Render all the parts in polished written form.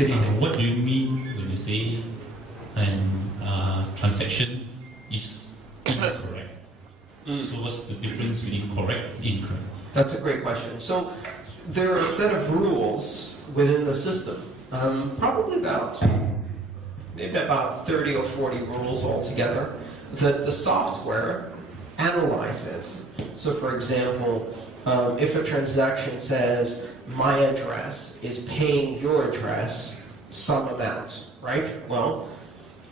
Good evening. What do you mean when you say an transaction is incorrect? So what's the difference between correct and incorrect? That's a great question. So there are a set of rules within the system, probably maybe about 30 or 40 rules altogether, that the software analyzes. So for example, if a transaction says, my address is paying your address some amount, right? Well,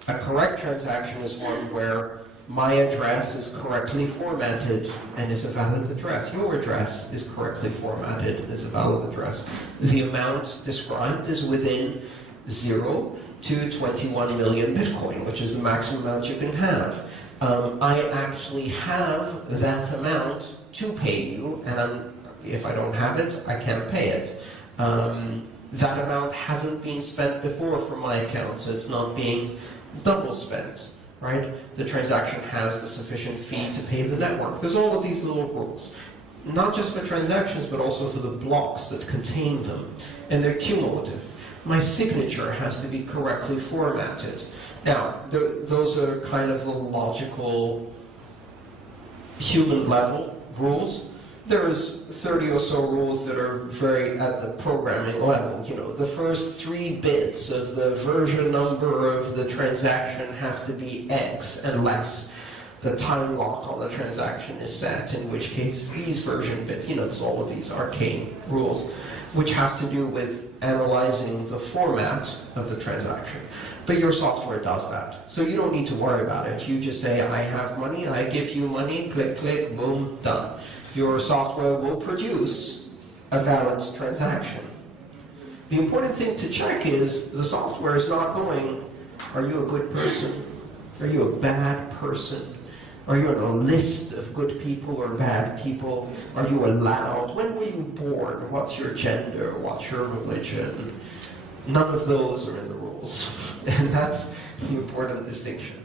a correct transaction is one where my address is correctly formatted and is a valid address. Your address is correctly formatted and is a valid address. The amount described is within 0 to 21 million Bitcoin, which is the maximum amount you can have. I actually have that amount to pay you, and if I don't have it, I can't pay it. That amount hasn't been spent before from my account, so it's not being double spent, right? The transaction has the sufficient fee to pay the network. There's all of these little rules, not just for transactions, but also for the blocks that contain them, and they're cumulative. My signature has to be correctly formatted. Now, those are kind of the logical, human level rules. There's 30 or so rules that are very at the programming level. You know, the first 3 bits of the version number of the transaction have to be X unless the time lock on the transaction is set, in which case these version bits, you know, there's all of these arcane rules, which have to do with analyzing the format of the transaction. But your software does that. So you don't need to worry about it. You just say, I have money, I give you money, click, click, boom, done. Your software will produce a valid transaction. The important thing to check is the software is not going, are you a good person? Are you a bad person? Are you on a list of good people or bad people? Are you allowed? When were you born? What's your gender? What's your religion? None of those are in the rules. And that's the important distinction.